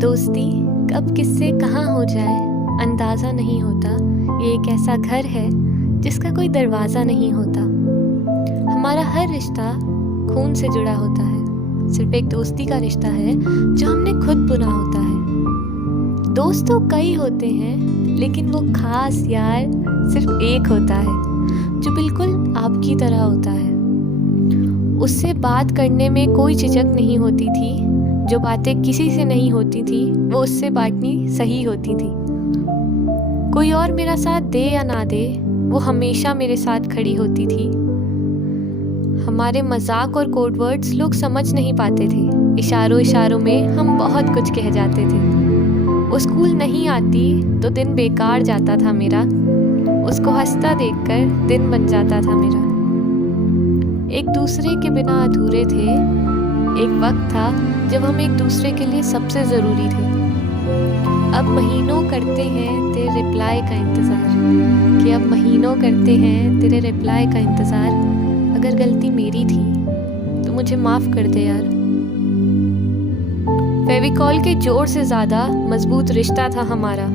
दोस्ती कब किससे कहाँ हो जाए अंदाज़ा नहीं होता। ये एक ऐसा घर है जिसका कोई दरवाज़ा नहीं होता। हमारा हर रिश्ता खून से जुड़ा होता है, सिर्फ एक दोस्ती का रिश्ता है जो हमने खुद बुना होता है। दोस्त तो कई होते हैं लेकिन वो खास यार सिर्फ एक होता है जो बिल्कुल आपकी तरह होता है। उससे बात करने में कोई झिझक नहीं होती थी, जो बातें किसी से नहीं होती थी वो उससे बांटनी सही होती थी। कोई और मेरा साथ दे या ना दे, वो हमेशा मेरे साथ खड़ी होती थी। हमारे मजाक और कोड वर्ड्स लोग समझ नहीं पाते थे, इशारों इशारों में हम बहुत कुछ कह जाते थे। वो स्कूल नहीं आती तो दिन बेकार जाता था मेरा, उसको हंसता देखकर दिन बन जाता था मेरा। एक दूसरे के बिना अधूरे थे, एक वक्त था जब हम एक दूसरे के लिए सबसे ज़रूरी थे। अब महीनों करते हैं तेरे रिप्लाई का इंतज़ार, कि अब महीनों करते हैं तेरे रिप्लाई का इंतज़ार। अगर गलती मेरी थी तो मुझे माफ़ कर दे यार। फेविकॉल के जोर से ज़्यादा मजबूत रिश्ता था हमारा।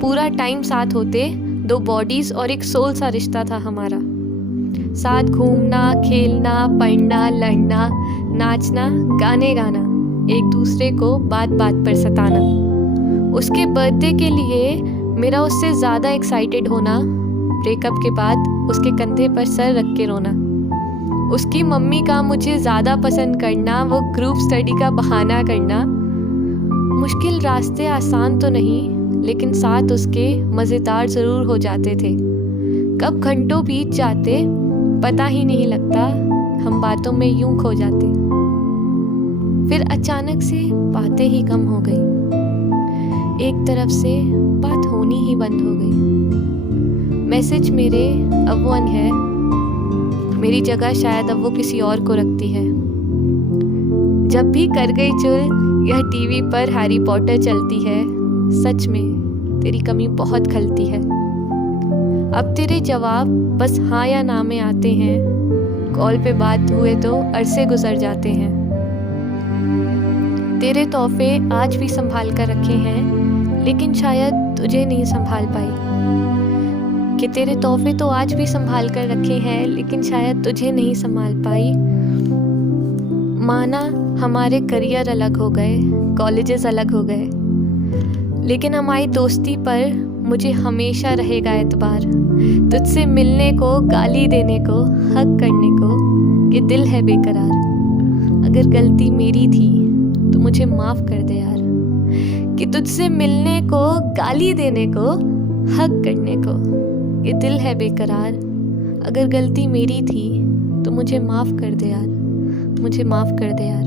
पूरा टाइम साथ होते, दो बॉडीज़ और एक सोल सा रिश्ता था हमारा। साथ घूमना, खेलना, पढ़ना, लड़ना, नाचना, गाने गाना, एक दूसरे को बात बात पर सताना। उसके बर्थडे के लिए मेरा उससे ज़्यादा एक्साइटेड होना, ब्रेकअप के बाद उसके कंधे पर सर रख के रोना। उसकी मम्मी का मुझे ज़्यादा पसंद करना, वो ग्रुप स्टडी का बहाना करना। मुश्किल रास्ते आसान तो नहीं, लेकिन साथ उसके मज़ेदार ज़रूर हो जाते थे। कब घंटों बीत जाते पता ही नहीं लगता, हम बातों में यूं खो जाते। फिर अचानक से बातें ही कम हो गई, एक तरफ से बात होनी ही बंद हो गई। मैसेज मेरे अब वो है, मेरी जगह शायद अब वो किसी और को रखती है। जब भी कर गई चुल यह टीवी पर हैरी पॉटर चलती है, सच में तेरी कमी बहुत खलती है। अब तेरे जवाब बस हाँ या ना में आते हैं, कॉल पे बात हुए तो अरसे गुजर जाते हैं। तेरे तोहफे आज भी संभाल कर रखे हैं, लेकिन शायद तुझे नहीं संभाल पाई। कि तेरे तोहफे तो आज भी संभाल कर रखे हैं, लेकिन शायद तुझे नहीं संभाल पाई। माना हमारे करियर अलग हो गए, कॉलेजेस अलग हो गए, लेकिन हमारी दोस्ती पर मुझे हमेशा रहेगा एतबार। तुझसे मिलने को, गाली देने को, हक करने को, ये दिल है बेकरार। अगर गलती मेरी थी तो मुझे माफ़ कर दे यार। कि तुझसे मिलने को, गाली देने को, हक करने को, ये दिल है बेकरार। अगर गलती मेरी थी तो मुझे माफ़ कर दे यार, मुझे माफ़ कर दे यार।